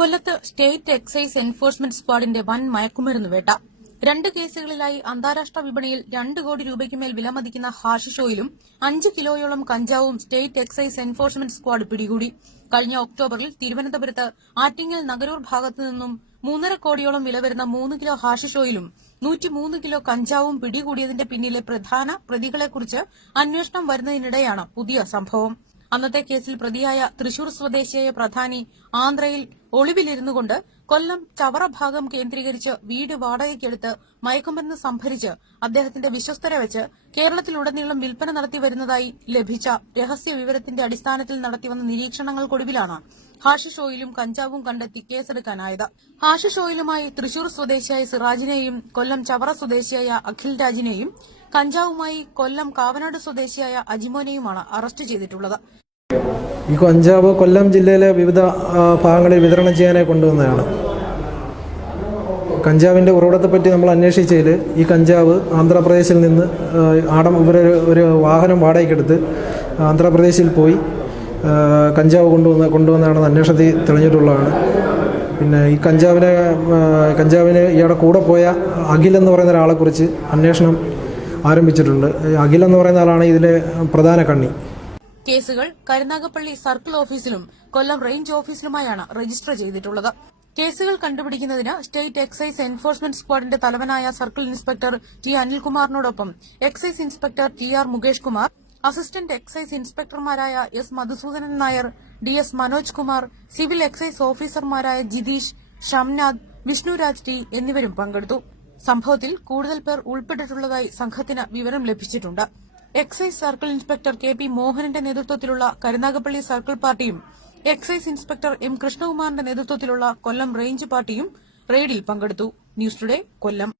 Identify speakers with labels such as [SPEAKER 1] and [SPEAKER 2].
[SPEAKER 1] കൊല്ലത്ത് state excise enforcement സ്ക്വാഡിന്റെ വൻ മയക്കുമരുന്ന് വേട്ട. രണ്ട് കേസുകളിലായി അന്താരാഷ്ട്ര വിപണിയിൽ രണ്ട് കോടി രൂപയ്ക്കുമേൽ വിലമതിക്കുന്ന ഹാഷിഷോയിലും അഞ്ച് കിലോയോളം കഞ്ചാവും സ്റ്റേറ്റ് എക്സൈസ് എൻഫോഴ്സ്മെന്റ് സ്ക്വാഡ് പിടികൂടി. കഴിഞ്ഞ ഒക്ടോബറിൽ തിരുവനന്തപുരത്ത് ആറ്റിങ്ങൽ നഗരൂർ ഭാഗത്തു നിന്നും മൂന്നര കോടിയോളം വില വരുന്ന മൂന്ന് കിലോ ഹാഷിഷോയിലും നൂറ്റിമൂന്ന് കിലോ കഞ്ചാവും പിടികൂടിയതിന്റെ പിന്നിലെ പ്രധാന പ്രതികളെക്കുറിച്ച് അന്വേഷണം വരുന്നതിനിടെയാണ് പുതിയ സംഭവം. അന്നത്തെ കേസിൽ പ്രതിയായ തൃശൂർ സ്വദേശിയായ പ്രധാനി ആന്ധ്രയിൽ ഒളിവിലിരുന്നുകൊണ്ട് കൊല്ലം ചവറ ഭാഗം കേന്ദ്രീകരിച്ച് വീട് വാടകയ്ക്കെടുത്ത് മയക്കുമരുന്ന് സംഭരിച്ച് അദ്ദേഹത്തിന്റെ വിശ്വസ്തരെ വെച്ച് കേരളത്തിലുടനീളം വിൽപ്പന നടത്തി വരുന്നതായി ലഭിച്ച രഹസ്യ വിവരത്തിന്റെ അടിസ്ഥാനത്തിൽ നടത്തിവന്ന നിരീക്ഷണങ്ങൾക്കൊടുവിലാണ് ഹാഷിഷ് ഓയിലും കഞ്ചാവും കണ്ടെത്തി കേസെടുക്കാനായത്. ഹാഷിഷ് ഓയിലുമായി തൃശൂർ സ്വദേശിയായ സിറാജിനെയും കൊല്ലം ചവറ സ്വദേശിയായ അഖിൽ രാജിനെയും കഞ്ചാവുമായി കൊല്ലം കാവനാട് സ്വദേശിയായ അജിമോനെയുമാണ് അറസ്റ്റ് ചെയ്തിട്ടുള്ളത്.
[SPEAKER 2] ഈ കഞ്ചാവ് കൊല്ലം ജില്ലയിലെ വിവിധ ഭാഗങ്ങളിൽ വിതരണം ചെയ്യാനായി കൊണ്ടുവന്നതാണ്. കഞ്ചാവിന്റെ ഉറവിടത്തെപ്പറ്റി നമ്മൾ അന്വേഷിച്ചതിൽ ഈ കഞ്ചാവ് ആന്ധ്രാപ്രദേശിൽ നിന്ന് ആടം ഇവർ ഒരു വാഹനം വാടകയ്ക്കെടുത്ത് ആന്ധ്രാപ്രദേശിൽ പോയി കഞ്ചാവ് കൊണ്ടുവന്ന കൊണ്ടുവന്നാണെന്ന് അന്വേഷണത്തിൽ തെളിഞ്ഞിട്ടുള്ളതാണ്. പിന്നെ ഈ കഞ്ചാവിനെ കഞ്ചാവിന് ഇയാളുടെ കൂടെ പോയ അഖിൽ എന്ന് പറയുന്ന ഒരാളെക്കുറിച്ച് അന്വേഷണം ആരംഭിച്ചിട്ടുണ്ട്. അഖിൽ എന്ന് പറയുന്ന ആളാണ് ഇതിലെ പ്രധാന കണ്ണി.
[SPEAKER 1] കേസുകൾ കരുനാഗപ്പള്ളി സർക്കിൾ ഓഫീസിലും കൊല്ലം റേഞ്ച് ഓഫീസിലുമായാണ് രജിസ്റ്റർ ചെയ്തിട്ടുള്ളത്. കേസുകൾ കണ്ടുപിടിക്കുന്നതിന് സ്റ്റേറ്റ് എക്സൈസ് എൻഫോഴ്സ്മെന്റ് സ്ക്വാഡിന്റെ തലവനായ circle inspector T അനിൽകുമാറിനോടൊപ്പം excise inspector T R Mukesh Kumar assistant excise ഇൻസ്പെക്ടർമാരായ S Madhusoodanan Nair D S Manoj Kumar civil excise ഓഫീസർമാരായ ജിതീഷ് ഷംനാഥ് വിഷ്ണുരാജ് ടി എന്നിവരും പങ്കെടുത്തു. സംഭവത്തിൽ കൂടുതൽ പേർ ഉൾപ്പെട്ടിട്ടുള്ളതായി സംഘത്തിന് വിവരം ലഭിച്ചിട്ടുണ്ട്. Excise circle inspector K P മോഹനന്റെ നേതൃത്വത്തിലുള്ള കരുനാഗപ്പള്ളി സർക്കിൾ പാർട്ടിയും എക്സൈസ് ഇൻസ്പെക്ടർ എം കൃഷ്ണകുമാറിന്റെ നേതൃത്വത്തിലുള്ള കൊല്ലം റേഞ്ച് പാർട്ടിയും റെയ്ഡിൽ പങ്കെടുത്തു. News today Kollam.